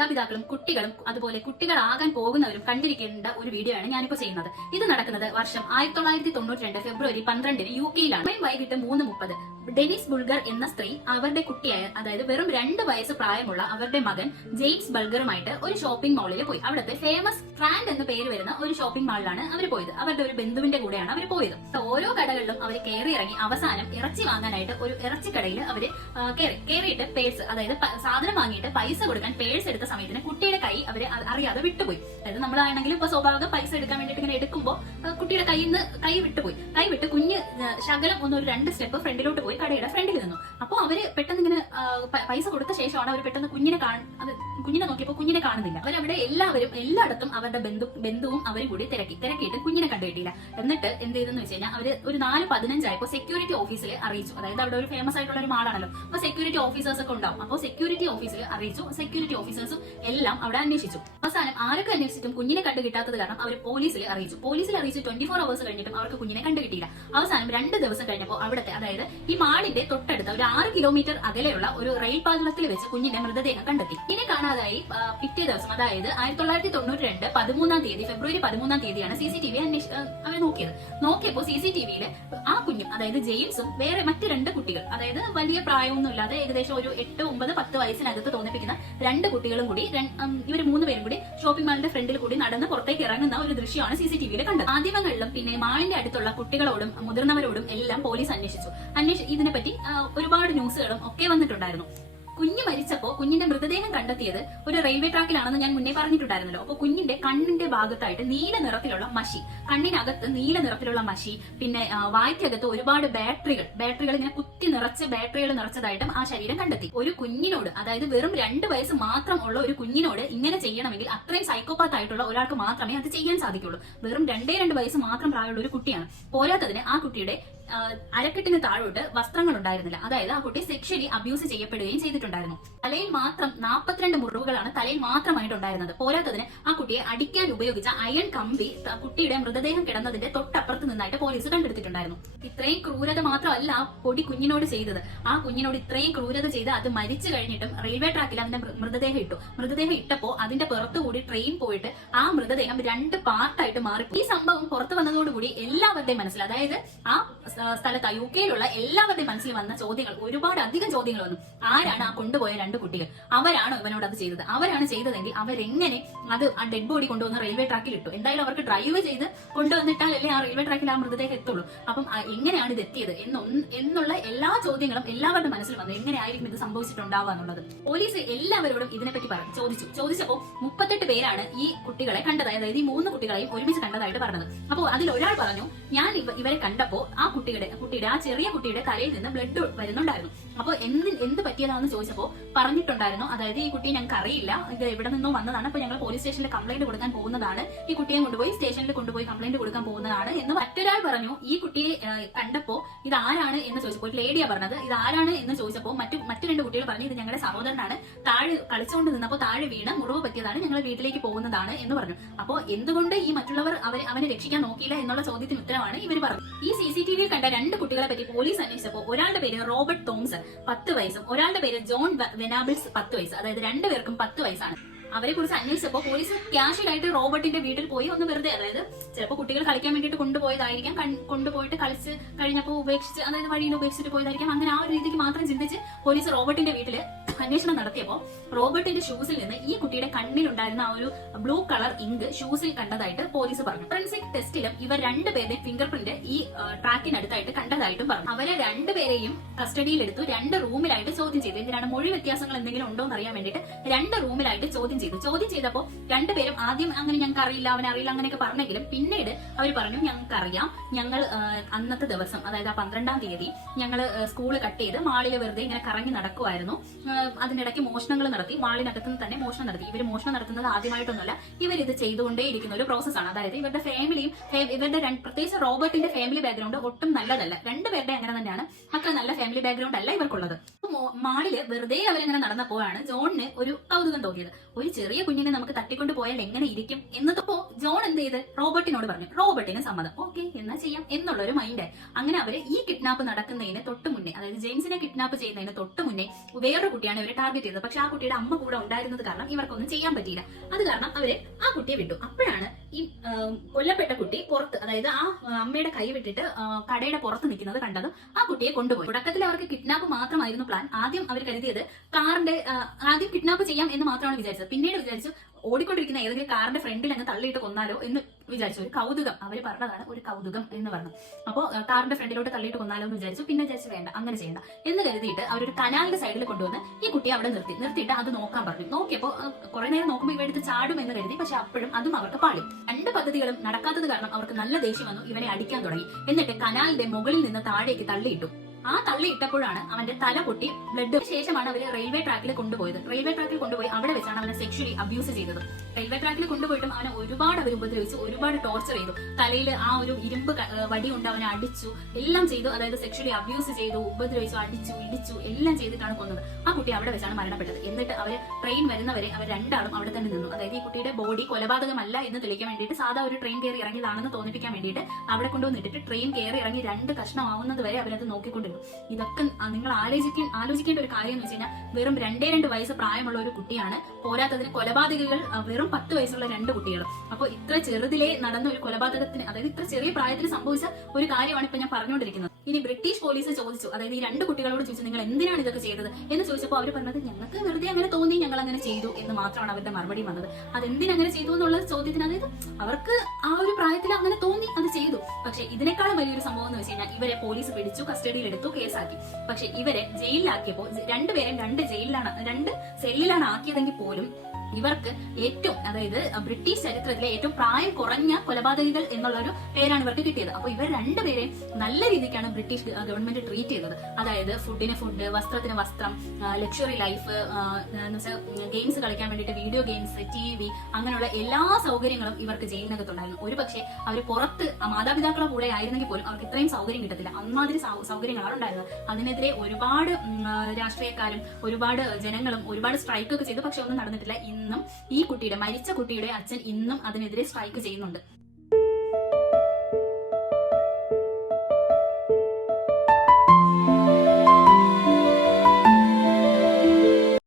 മാതാപിതാക്കളും കുട്ടികളും അതുപോലെ കുട്ടികളാകാൻ പോകുന്നവരും കണ്ടിരിക്കേണ്ട ഒരു വീഡിയോ ആണ് ഞാനിപ്പോ ചെയ്യുന്നത്. ഇത് നടക്കുന്നത് വർഷം 1992 ഫെബ്രുവരി 12 UK-ലാണ്. വൈകിട്ട് 3:30 ഡെനിസ് ബുൾഗർ എന്ന സ്ത്രീ അവരുടെ കുട്ടിയായ, അതായത് വെറും 2 വയസ്സ് പ്രായമുള്ള അവരുടെ മകൻ ജെയിംസ് ബൾഗറുമായിട്ട് ഒരു ഷോപ്പിംഗ് മാളിൽ പോയി. അവിടുത്തെ ഫേമസ് ട്രാൻഡ് എന്ന പേര് വരുന്ന ഒരു ഷോപ്പിംഗ് മാളിലാണ് അവർ പോയത്. അവരുടെ ഒരു ബന്ധുവിന്റെ കൂടെയാണ് അവർ പോയത്. ഓരോ കടകളിലും അവർ കയറി ഇറങ്ങി അവസാനം ഇറച്ചി വാങ്ങാനായിട്ട് ഒരു ഇറച്ചിക്കടയിൽ അവർ കയറിയിട്ട് പേഴ്സ്, അതായത് സാധനം വാങ്ങിയിട്ട് പൈസ കൊടുക്കാൻ പേഴ്സ് എടുത്ത സമയത്തിന് കുട്ടിയുടെ കൈ അവര് അറിയാതെ വിട്ടുപോയി. അതായത് നമ്മളാണെങ്കിലും ഇപ്പൊ സ്വാഭാവികം പൈസ എടുക്കാൻ വേണ്ടിയിട്ട് ഇങ്ങനെ എടുക്കുമ്പോൾ കുട്ടിയുടെ കയ്യിൽ നിന്ന് കൈ വിട്ടുപോയി. കൈ വിട്ട് കുഞ്ഞ് ശകലം ഒരു 2 സ്റ്റെപ്പ് ഫ്രണ്ടിലോട്ട് പോയി കടയുടെ ഫ്രണ്ടിൽ നിന്നു. അപ്പൊ അവര് പെട്ടെന്ന് ഇങ്ങനെ പൈസ കൊടുത്ത ശേഷമാണ് അവർ പെട്ടെന്ന് കുഞ്ഞിനെ നോക്കിയപ്പോൾ കുഞ്ഞിനെ കാണുന്നില്ല. അവരവിടെ എല്ലായിടത്തും അവരുടെ ബന്ധുവും അവരും കൂടി തിരക്കിയിട്ട് കുഞ്ഞിനെ കണ്ടുകിട്ടിയില്ല. എന്നിട്ട് എന്ത് ചെയ്തെന്ന് വെച്ച് കഴിഞ്ഞാൽ അവര് ഒരു 4:15 ആയപ്പോൾ സെക്യൂരിറ്റി ഓഫീസിൽ അറിയിച്ചു. അതായത് അവിടെ ഒരു ഫേമസ് ആയിട്ടുള്ള ഒരു മാളാണല്ലോ, അപ്പൊ സെക്യൂരിറ്റി ഓഫീസേഴ്സ് ഒക്കെ ഉണ്ടാവും. അപ്പോൾ സെക്യൂരിറ്റി ഓഫീസിൽ അറിയിച്ചു. സെക്യൂരിറ്റി ഓഫീസേഴ്സും എല്ലാം അവിടെ അന്വേഷിച്ചു. അവസാനം ആരൊക്കെ അന്വേഷിച്ചിട്ടും കുഞ്ഞിനെ കണ്ടുകിട്ടാത്തത് കാരണം അവർ പോലീസിൽ അറിയിച്ചു. 24 hours കഴിഞ്ഞിട്ടും അവർക്ക് കുഞ്ഞിനെ കണ്ടുകിട്ടിയില്ല. അവസാനം 2 ദിവസം കഴിഞ്ഞപ്പോൾ അവിടുത്തെ, അതായത് ഈ മാളിന്റെ തൊട്ടടുത്ത ഒരു 6 കിലോമീറ്റർ അകലെയുള്ള ഒരു റെയിൽ പാതത്തിൽ വെച്ച് കുഞ്ഞിന്റെ മൃതദേഹം കണ്ടെത്തി. ഇതിനെ കാണാതായി പിറ്റേ ദിവസം, അതായത് 1992 ഫെബ്രുവരി 13 CCTV അവർ നോക്കിയപ്പോൾ CCTVയിൽ ആ കുഞ്ഞും, അതായത് ജെയിംസും വേറെ മറ്റ് 2 കുട്ടികൾ, അതായത് വലിയ പ്രായമൊന്നുമില്ലാതെ ഏകദേശം ഒരു 8, 9, 10 വയസ്സിനകത്ത് തോന്നിപ്പിക്കുന്ന 2 കുട്ടികളും കൂടി, ഇവർ 3 പേരും കൂടി ഷോപ്പിംഗ് മാളിന്റെ ഫ്രണ്ടിൽ കൂടി നടന്ന് പുറത്തേക്ക് ഇറങ്ങുന്ന ഒരു ദൃശ്യമാണ് CCTVയിൽ കണ്ടത്. മാധ്യമങ്ങളിലും പിന്നെ മാളിന്റെ അടുത്തുള്ള കുട്ടികളോടും മുതിർന്നവരോടും എല്ലാം പോലീസ് അന്വേഷിച്ചു. ഇതിനെപ്പറ്റി ഒരുപാട് ന്യൂസുകളും ഒക്കെ വന്നിട്ടുണ്ടായിരുന്നു. കുഞ്ഞ് മരിച്ചപ്പോ കുഞ്ഞിന്റെ മൃതദേഹം കണ്ടെത്തിയത് ഒരു റെയിൽവേ ട്രാക്കിലാണെന്ന് ഞാൻ മുന്നേ പറഞ്ഞിട്ടുണ്ടായിരുന്നല്ലോ. അപ്പൊ കുഞ്ഞിന്റെ കണ്ണിന്റെ ഭാഗത്തായിട്ട് നീല നിറത്തിലുള്ള മഷി, കണ്ണിനകത്ത് നീല നിറത്തിലുള്ള മഷി, പിന്നെ വായ്ക്കകത്ത് ഒരുപാട് ബാറ്ററികൾ ഇങ്ങനെ കുത്തി നിറച്ച് ബാറ്ററികൾ നിറച്ചതായിട്ടും ആ ശരീരം കണ്ടെത്തി. ഒരു കുഞ്ഞിനോട്, അതായത് വെറും 2 വയസ്സ് മാത്രം ഉള്ള ഒരു കുഞ്ഞിനോട് ഇങ്ങനെ ചെയ്യണമെങ്കിൽ അത്രയും സൈക്കോപാത്ത് ആയിട്ടുള്ള ഒരാൾക്ക് മാത്രമേ അത് ചെയ്യാൻ സാധിക്കുള്ളൂ. വെറും 2 വയസ്സ് മാത്രം പ്രായമുള്ള ഒരു കുട്ടിയാണ്. പോരാത്തതിന് ആ കുട്ടിയുടെ അരക്കെട്ടിന് താഴോട്ട് വസ്ത്രങ്ങൾ ഉണ്ടായിരുന്നില്ല. അതായത് ആ കുട്ടി സെക്ഷലി അബ്യൂസ് ചെയ്യപ്പെടുകയും ചെയ്തിട്ടുണ്ടായിരുന്നു. തലയിൽ മാത്രം 42 മുറിവുകളാണ് തലയിൽ മാത്രമായിട്ടുണ്ടായിരുന്നത്. പോരാത്തതിന് ആ കുട്ടിയെ അടിക്കാൻ ഉപയോഗിച്ച അയൺ കമ്പി കുട്ടിയുടെ മൃതദേഹം കിടന്നതിന്റെ തൊട്ടപ്പുറത്ത് നിന്നായിട്ട് പോലീസ് കണ്ടെടുത്തിട്ടുണ്ടായിരുന്നു. ഇത്രയും ക്രൂരത മാത്രമല്ല ആ പൊടി കുഞ്ഞിനോട് ചെയ്തത്. ആ കുഞ്ഞിനോട് ഇത്രയും ക്രൂരത ചെയ്ത് അത് മരിച്ചു കഴിഞ്ഞിട്ടും റെയിൽവേ ട്രാക്കിൽ അതിന്റെ മൃതദേഹം ഇട്ടപ്പോ അതിന്റെ പുറത്തുകൂടി ട്രെയിൻ പോയിട്ട് ആ മൃതദേഹം 2 പാർട്ടായിട്ട് മാറി. ഈ സംഭവം പുറത്തു വന്നതോടുകൂടി എല്ലാവരുടെയും മനസ്സിൽ, അതായത് ആ സ്ഥലത്ത് UK-യിലുള്ള എല്ലാവരുടെയും മനസ്സിൽ വന്ന ചോദ്യങ്ങൾ, അധികം ചോദ്യങ്ങൾ വന്നു. ആരാണ് ആ കൊണ്ടുപോയ 2 കുട്ടികൾ? അവരാണോ ഇവനോട് അത് ചെയ്തത്? അവരാണ് ചെയ്തതെങ്കിൽ അവരെങ്ങനെ അത് ആ ഡെഡ് ബോഡി കൊണ്ടുവന്ന് റെയിൽവേ ട്രാക്കിൽ ഇട്ടു? എന്തായാലും അവർക്ക് ഡ്രൈവ് ചെയ്ത് കൊണ്ടുവന്നിട്ടാലല്ലേ ആ റെയിൽവേ ട്രാക്കിൽ ആ മൃതദേഹം എത്തുള്ളൂ. അപ്പം എങ്ങനെയാണ് ഇത് എത്തിയത് എന്നുള്ള എല്ലാ ചോദ്യങ്ങളും എല്ലാവരുടെ മനസ്സിൽ വന്നു. എങ്ങനെയായിരിക്കും ഇത് സംഭവിച്ചിട്ടുണ്ടാവുക എന്നുള്ളത്. പോലീസ് എല്ലാവരോടും ഇതിനെപ്പറ്റി ചോദിച്ചപ്പോൾ 38 പേരാണ് ഈ കുട്ടികളെ കണ്ടത്, അതായത് ഈ 3 കുട്ടികളെയും ഒരുമിച്ച് കണ്ടതായിട്ട് പറഞ്ഞത്. അപ്പോൾ അതിൽ ഒരാൾ പറഞ്ഞു, ഞാൻ ഇവരെ കണ്ടപ്പോ ആ ആ ചെറിയ കുട്ടിയുടെ തലയിൽ നിന്ന് ബ്ലഡ് വരുന്നുണ്ടായിരുന്നു. അപ്പോൾ എന്ത് പറ്റിയതാണെന്ന് ചോദിച്ചപ്പോൾ പറഞ്ഞിട്ടുണ്ടായിരുന്നു, അതായത് ഈ കുട്ടിയെ ഞങ്ങൾക്ക് അറിയില്ല, ഇത് എവിടെ നിന്നോ വന്നതാണ്, അപ്പൊ ഞങ്ങൾ പോലീസ് സ്റ്റേഷനിൽ കംപ്ലൈന്റ് കൊടുക്കാൻ പോകുന്നതാണ്, ഈ കുട്ടിയെ സ്റ്റേഷനിൽ കൊണ്ടുപോയി കംപ്ലൈന്റ് കൊടുക്കാൻ പോകുന്നതാണ് എന്ന് മറ്റൊരാൾ പറഞ്ഞു. ഈ കുട്ടിയെ കണ്ടപ്പോ ഇത് ആരാണ് എന്ന് ചോദിച്ചപ്പോൾ, ഒരു ലേഡിയാ പറഞ്ഞത്, ഇത് ആരാണ് എന്ന് ചോദിച്ചപ്പോൾ മറ്റു 2 കുട്ടികൾ പറഞ്ഞു, ഇത് ഞങ്ങളുടെ സഹോദരനാണ്, താഴെ കളിച്ചുകൊണ്ട് നിന്നപ്പോൾ താഴെ വീണ് മുറിവ് പറ്റിയതാണ്, ഞങ്ങൾ വീട്ടിലേക്ക് പോകുന്നതാണ് എന്ന് പറഞ്ഞു. അപ്പോൾ എന്തുകൊണ്ട് ഈ മറ്റുള്ളവർ അവനെ രക്ഷിക്കാൻ നോക്കിയില്ല എന്നുള്ള ചോദ്യത്തിന് ഉത്തരവാണ് ഇവർ പറഞ്ഞത്. ഈ CCTVയിൽ കണ്ട 2 കുട്ടികളെ പറ്റി പോലീസ് അന്വേഷിച്ചപ്പോൾ ഒരാളുടെ പേര് റോബർട്ട് തോംസൺ 10 വയസ്സും ഒരാളുടെ പേര് ജോൺ വെനാബിൾസ് 10 വയസ്സ്, അതായത് 2 പേർക്കും 10 വയസ്സാണ്. അവരെ കുറിച്ച് അന്വേഷിച്ചപ്പോൾ പോലീസ് ക്യാഷ്വലായിട്ട് റോബർട്ടിന്റെ വീട്ടിൽ പോയി ഒന്ന് വെറുതെ, അതായത് ചിലപ്പോൾ കുട്ടികൾ കളിക്കാൻ വേണ്ടിയിട്ട് കൊണ്ടുപോയതായിരിക്കാം, കൊണ്ടുപോയിട്ട് കളിച്ച് കഴിഞ്ഞപ്പോൾ ഉപേക്ഷിച്ച്, അതായത് വഴിയിൽ ഉപേക്ഷിച്ചിട്ട് പോയതായിരിക്കാം. അങ്ങനെ ആ ഒരു രീതിക്ക് മാത്രം ചിന്തിച്ച് പോലീസ് റോബർട്ടിന്റെ വീട്ടില് അന്വേഷണം നടത്തിയപ്പോൾ റോബർട്ടിന്റെ ഷൂസിൽ നിന്ന് ഈ കുട്ടിയുടെ കണ്ണിലുണ്ടായിരുന്ന ആ ഒരു ബ്ലൂ കളർ ഇങ്ക് ഷൂസിൽ കണ്ടതായിട്ട് പോലീസ് പറഞ്ഞു. ഫോറൻസിക് ടെസ്റ്റിലും ഇവർ 2 പേരുടെയും ഫിംഗർ പ്രിന്റ് ഈ ട്രാക്കിനടുത്തായിട്ട് കണ്ടതായിട്ടും പറഞ്ഞു. അവരെ 2 പേരെയും കസ്റ്റഡിയിലെടുത്തു, 2 റൂമിലായിട്ട് ചോദ്യം ചെയ്തു. എന്തിനാണ്? മൊഴി വ്യത്യാസങ്ങൾ എന്തെങ്കിലും ഉണ്ടോ എന്ന് അറിയാൻ വേണ്ടിയിട്ട് 2 റൂമിലായിട്ട് ചോദ്യം ചെയ്തപ്പോൾ 2 പേരും ആദ്യം അങ്ങനെ ഞങ്ങൾക്ക് അറിയില്ല, അവനറിയില്ല അങ്ങനെയൊക്കെ പറഞ്ഞെങ്കിലും പിന്നീട് അവർ പറഞ്ഞു, ഞങ്ങൾക്കറിയാം, ഞങ്ങൾ അന്നത്തെ ദിവസം, അതായത് ആ 12-ാം തീയതി ഞങ്ങൾ സ്കൂള് കട്ട് ചെയ്ത് മാളിൽ വെറുതെ ഇങ്ങനെ കറങ്ങി നടക്കുമായിരുന്നു. അതിനിടയ്ക്ക് മോഷണങ്ങൾ നടത്തി, മാളിനകത്ത് തന്നെ മോഷണം നടത്തി. ഇവർ മോഷണം നടത്തുന്നത് ആദ്യമായിട്ടൊന്നുമല്ല, ഇവരിത് ചെയ്തുകൊണ്ടേയിരിക്കുന്ന ഒരു പ്രോസസ്സാണ്. അതായത് ഇവരുടെ ഫാമിലിയും പ്രത്യേകിച്ച് റോബർട്ടിന്റെ ഫാമിലി ബാക്ക്ഗ്രൗണ്ട് ഒട്ടും നല്ലതല്ല. 2 പേരുടെ അങ്ങനെ തന്നെയാണ്, അത്ര നല്ല ഫാമിലി ബാക്ക്ഗ്രൗണ്ട് അല്ല ഇവർക്കുള്ളത്. മാളില് വെറുതെ അവരെങ്ങനെ നടന്നപ്പോഴാണ് ജോണിന് ഒരു കൗതുകം തോന്നിയത്. ഒരു ചെറിയ കുഞ്ഞിനെ നമുക്ക് തട്ടിക്കൊണ്ട് പോയാൽ എങ്ങനെ ഇരിക്കും എന്നതപ്പോ ജോൺ എന്ത് ചെയ്ത് റോബർട്ടിനോട് പറഞ്ഞു. റോബർട്ടിന് സമ്മതം, ഓക്കെ എന്നാ ചെയ്യാം എന്നുള്ള ഒരു മൈൻഡ്. അങ്ങനെ അവര് ഈ കിഡ്നാപ്പ് നടക്കുന്നതിന് തൊട്ട് മുന്നേ, അതായത് ജെയിംസിനെ കിഡ്നാപ്പ് ചെയ്യുന്നതിന് തൊട്ട് മുന്നേ വേറൊരു കുട്ടിയാണ് കുട്ടിയാണ് ഇവരെ ടാർഗറ്റ് ചെയ്തത്. പക്ഷെ ആ കുട്ടിയുടെ അമ്മ കൂടെ ഉണ്ടായിരുന്നത് കാരണം ഇവർക്കൊന്നും ചെയ്യാൻ പറ്റിയില്ല. അത് കാരണം അവര് ആ കുട്ടിയെ വിട്ടു. അപ്പോഴാണ് ഈ കൊല്ലപ്പെട്ട കുട്ടി പുറത്ത്, അതായത് ആ അമ്മയുടെ കൈ വിട്ടിട്ട് കടയുടെ പുറത്ത് നിൽക്കുന്നത് കണ്ടതും ആ കുട്ടിയെ കൊണ്ടുപോയി. തുടക്കത്തിൽ അവർക്ക് കിഡ്നാപ്പ് മാത്രമായിരുന്നു പ്ലാൻ. ആദ്യം അവർ കരുതിയത് കാറിന്റെ ആദ്യം കിഡ്നാപ്പ് ചെയ്യാം എന്ന് മാത്രമാണ് വിചാരിച്ചത്. പിന്നീട് വിചാരിച്ചു ഓടിക്കൊണ്ടിരിക്കുന്ന ഏതെങ്കിലും കാറിന്റെ ഫ്രണ്ടിൽ അങ്ങ് തള്ളിയിട്ട് കൊന്നാലോ എന്ന് വിചാരിച്ചു. ഒരു കൗതുകം, അവര് പറഞ്ഞതാണ് ഒരു കൗതുകം എന്ന് പറഞ്ഞു. അപ്പോൾ കാറിന്റെ ഫ്രണ്ടിലോട്ട് തള്ളിയിട്ട് കൊന്നാലോ എന്ന് വിചാരിച്ചു. പിന്നെ വിചാരിച്ചു വേണ്ട, അങ്ങനെ ചെയ്യണ്ട എന്ന് കരുതിയിട്ട് അവരൊരു കനാലിന്റെ സൈഡിൽ കൊണ്ടുവന്ന് ഈ കുട്ടിയെ അവിടെ നിർത്തിയിട്ട് അത് നോക്കാൻ പറഞ്ഞു. നോക്കിയപ്പോൾ കുറെ നേരം നോക്കുമ്പോൾ ഇവ എടുത്ത് ചാടും എന്ന് കരുതി. പക്ഷെ അപ്പോഴും അതും അവർക്ക് പാടി. രണ്ട് പദ്ധതികളും നടക്കാത്തത് കാരണം അവർക്ക് നല്ല ദേഷ്യം വന്നു. ഇവനെ അടിക്കാൻ തുടങ്ങി. എന്നിട്ട് കനാലിന്റെ മുകളിൽ നിന്ന് താഴേക്ക് തള്ളിയിട്ടു. ആ തള്ളി ഇട്ടപ്പോഴാണ് അവന്റെ തല പൊട്ടി ബ്ലഡ്. ശേഷമാണ് അവര് റെയിൽവേ ട്രാക്കിൽ കൊണ്ടുപോയത്. റെയിൽവേ ട്രാക്കിൽ കൊണ്ടുപോയി അവിടെ വെച്ചാണ് അവനെ സെക്ഷലി അബ്യൂസ് ചെയ്തത്. റെയിൽവേ ട്രാക്കിൽ കൊണ്ടുപോയിട്ടും അവനെ ഒരുപാട് അവർ ഉപദ്രവിച്ചു, ഒരുപാട് ടോർച്ചർ ചെയ്തു. തലയിൽ ആ ഒരു ഇരുമ്പ് വടി കൊണ്ട് അവനെ അടിച്ചു, എല്ലാം ചെയ്തു. അതായത് സെക്ഷലി അബ്യൂസ് ചെയ്തു, ഉപദ്രവിച്ചു, അടിച്ചു, ഇടിച്ചു, എല്ലാം ചെയ്തിട്ടാണ് കൊന്നത്. ആ കുട്ടി അവിടെ വെച്ചാണ് മരണപ്പെട്ടത്. എന്നിട്ട് അവര് ട്രെയിൻ വരുന്നവരെ അവർ രണ്ടാളും അവിടെ തന്നെ നിന്നു. അതായത് ഈ കുട്ടിയുടെ ബോഡി കൊലപാതകമല്ല എന്ന് തെളിയിക്കാൻ വേണ്ടിയിട്ട്, സാധാ ഒരു ട്രെയിൻ കയറി ഇറങ്ങിയതാണെന്ന് തോന്നിപ്പിക്കാൻ വേണ്ടിയിട്ട് അവിടെ കൊണ്ടുവന്നിട്ട് ട്രെയിൻ കയറി ഇറങ്ങി 2 കഷ്ണമാവുന്നത് വരെ അവരത് നോക്കിക്കൊണ്ടിരുന്നു. ഇതൊക്കെ നിങ്ങൾ ആലോചിക്കേണ്ട ഒരു കാര്യം എന്ന് വെച്ച് കഴിഞ്ഞാൽ, വെറും 2 വയസ്സ് പ്രായമുള്ള ഒരു കുട്ടിയാണ്. പോരാത്തതിന് കൊലപാതകികൾ വെറും 10 വയസ്സുള്ള 2 കുട്ടികൾ. അപ്പോൾ ഇത്ര ചെറുതിലെ നടന്ന ഒരു കൊലപാതകത്തിന്, അതായത് ഇത്ര ചെറിയ പ്രായത്തിൽ സംഭവിച്ച ഒരു കാര്യമാണ് ഇപ്പൊ ഞാൻ പറഞ്ഞുകൊണ്ടിരിക്കുന്നത്. ഇനി ബ്രിട്ടീഷ് പോലീസ് ചോദിച്ചു, അതായത് ഈ 2 കുട്ടികളോട് ചോദിച്ചു, നിങ്ങൾ എന്തിനാണ് ഇതൊക്കെ ചെയ്തത് എന്ന് ചോദിച്ചപ്പോൾ അവർ പറഞ്ഞത്, ഞങ്ങൾക്ക് വെറുതെ അങ്ങനെ തോന്നി, ഞങ്ങൾ അങ്ങനെ ചെയ്തു എന്ന് മാത്രമാണ് അവരുടെ മറുപടി വന്നത്. അതെന്തിനങ്ങനെ ചെയ്തു എന്നുള്ള ചോദ്യത്തിന്, അതായത് അവർക്ക് ആ ഒരു പ്രായത്തിൽ അങ്ങനെ തോന്നി, അത് ചെയ്തു. പക്ഷെ ഇതിനേക്കാളും വലിയൊരു സംഭവം എന്ന് വെച്ച് കഴിഞ്ഞാൽ, ഇവരെ പോലീസ് പിടിച്ചു, കസ്റ്റഡിയിൽ എടുത്തു, കേസാക്കി. പക്ഷെ ഇവരെ ജയിലിലാക്കിയപ്പോൾ 2 പേരെയും 2 സെല്ലിലാണ് ആക്കിയതെങ്കിൽ പോലും ഇവർക്ക് ഏറ്റവും, അതായത് ബ്രിട്ടീഷ് ചരിത്രത്തിലെ ഏറ്റവും പ്രായം കുറഞ്ഞ കൊലപാതകികൾ എന്നുള്ള ഒരു പേരാണ് ഇവർക്ക് കിട്ടിയത്. അപ്പൊ ഇവർ 2 പേരെയും നല്ല രീതിക്കാണ് ബ്രിട്ടീഷ് ഗവൺമെന്റ് ട്രീറ്റ് ചെയ്തത്. അതായത് ഫുഡിന് ഫുഡ്, വസ്ത്രത്തിന് വസ്ത്രം, ലക്ഷറി ലൈഫ്, ഗെയിംസ് കളിക്കാൻ വേണ്ടിയിട്ട് വീഡിയോ ഗെയിംസ്, TV, അങ്ങനെയുള്ള എല്ലാ സൗകര്യങ്ങളും ഇവർക്ക് ജയിലിനകത്തുണ്ടായിരുന്നു. ഒരു പക്ഷേ അവർ പുറത്ത് മാതാപിതാക്കളെ കൂടെ ആയിരുന്നെങ്കിൽ പോലും അവർക്ക് ഇത്രയും സൗകര്യം കിട്ടത്തില്ല. അമ്മാതിരി സൗകര്യങ്ങളാണ് ഉണ്ടായിരുന്നത്. അതിനെതിരെ ഒരുപാട് രാഷ്ട്രീയക്കാരും ഒരുപാട് ജനങ്ങളും ഒരുപാട് സ്ട്രൈക്കൊക്കെ ചെയ്തു. പക്ഷെ ഒന്നും നടന്നിട്ടില്ല. ഇന്നും ഈ കുട്ടിയുടെ, മരിച്ച കുട്ടിയുടെ അച്ഛൻ ഇന്നും അതിനെതിരെ സ്ട്രൈക്ക് ചെയ്യുന്നുണ്ട്.